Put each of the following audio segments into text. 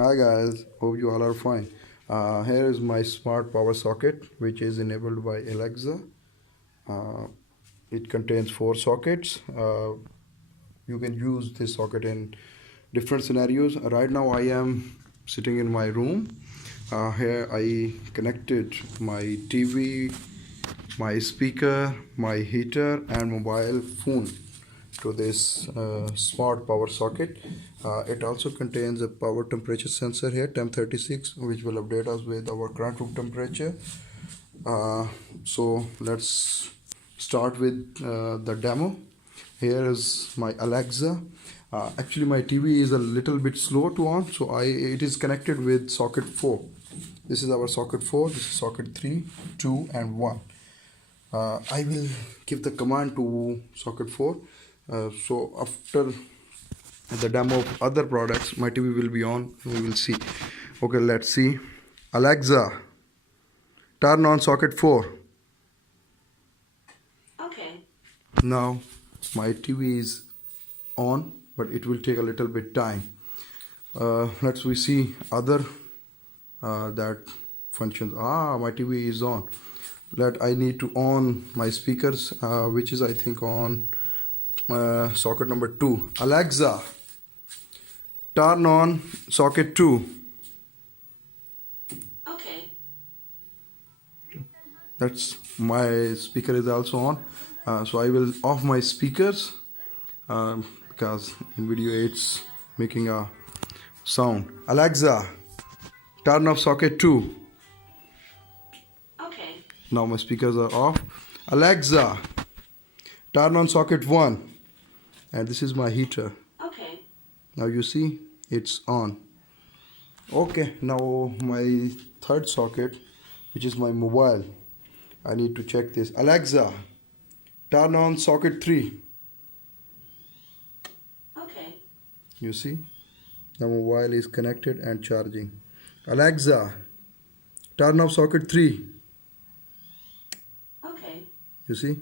Hi guys, hope you all are fine. Here is my smart power socket which is enabled by Alexa. Uh, it contains 4 sockets. You can use this socket in different scenarios. Right now I am sitting in my room. Here I connected my TV, my speaker, my heater and mobile phone to this smart power socket. It also contains a power temperature sensor here, temp36, which will update us with our current room temperature. So let's start with the demo. Here is my Alexa. Actually my TV is a little bit slow to on, so it is connected with socket 4. This is our socket 4, this is socket 3, 2 and 1. I will give the command to socket 4. So after the demo of other products, my TV will be on. We will see. Okay, let's see. Alexa, turn on socket 4. Okay. Now my TV is on, but it will take a little bit time. Let's we see other that functions. My TV is on. I need to on my speakers, which is I think on socket number 2. Alexa, turn on socket 2. Okay. That's my speaker is also on. So I will off my speakers because in video it's making a sound. Alexa, turn off socket 2. Okay. Now my speakers are off. Alexa, turn on socket 1. And this is my heater. Okay. Now you see it's on. Okay, now my third socket, which is my mobile. I need to check this. Alexa, turn on socket 3. Okay. You see, the mobile is connected and charging. Alexa, turn off socket 3. Okay. You see,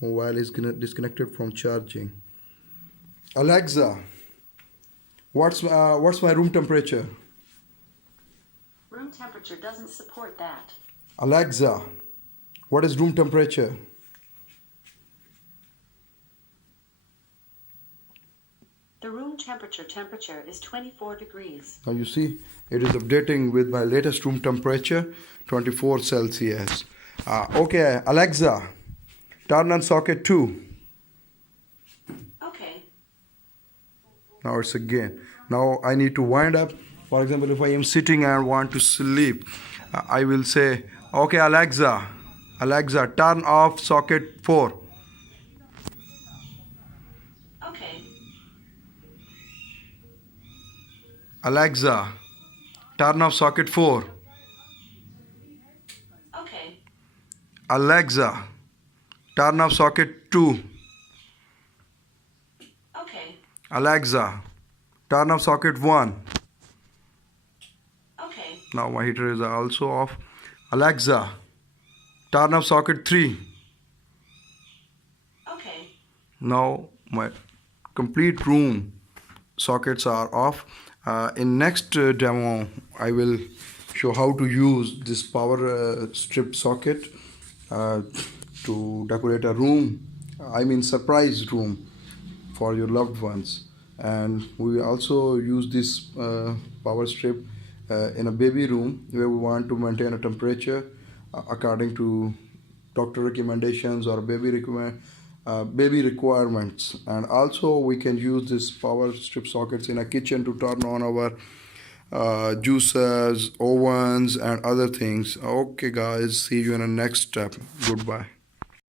mobile is disconnected from charging. Alexa, what's my room temperature? Room temperature doesn't support that. Alexa, what is room temperature? The room temperature is 24 degrees. Now you see, it is updating with my latest room temperature, 24 Celsius. Okay, Alexa, turn on socket 2. Okay. Now it's again. Now I need to wind up. For example, if I am sitting and want to sleep, I will say, okay, Alexa, turn off socket 4. Okay. Alexa, turn off socket 4. Okay. Alexa, turn off socket 2. Okay. Alexa, turn off socket 1. Okay. Now my heater is also off. Alexa, turn off socket 3. Okay. Now my complete room sockets are off. In next demo, I will show how to use this power strip socket to decorate a room. I mean surprise room for your loved ones. And we will also use this power strip in a baby room where we want to maintain a temperature according to doctor recommendations or baby requirements. And also we can use this power strip sockets in a kitchen to turn on our juicers, ovens and other things. Okay guys, see you in the next step. Goodbye.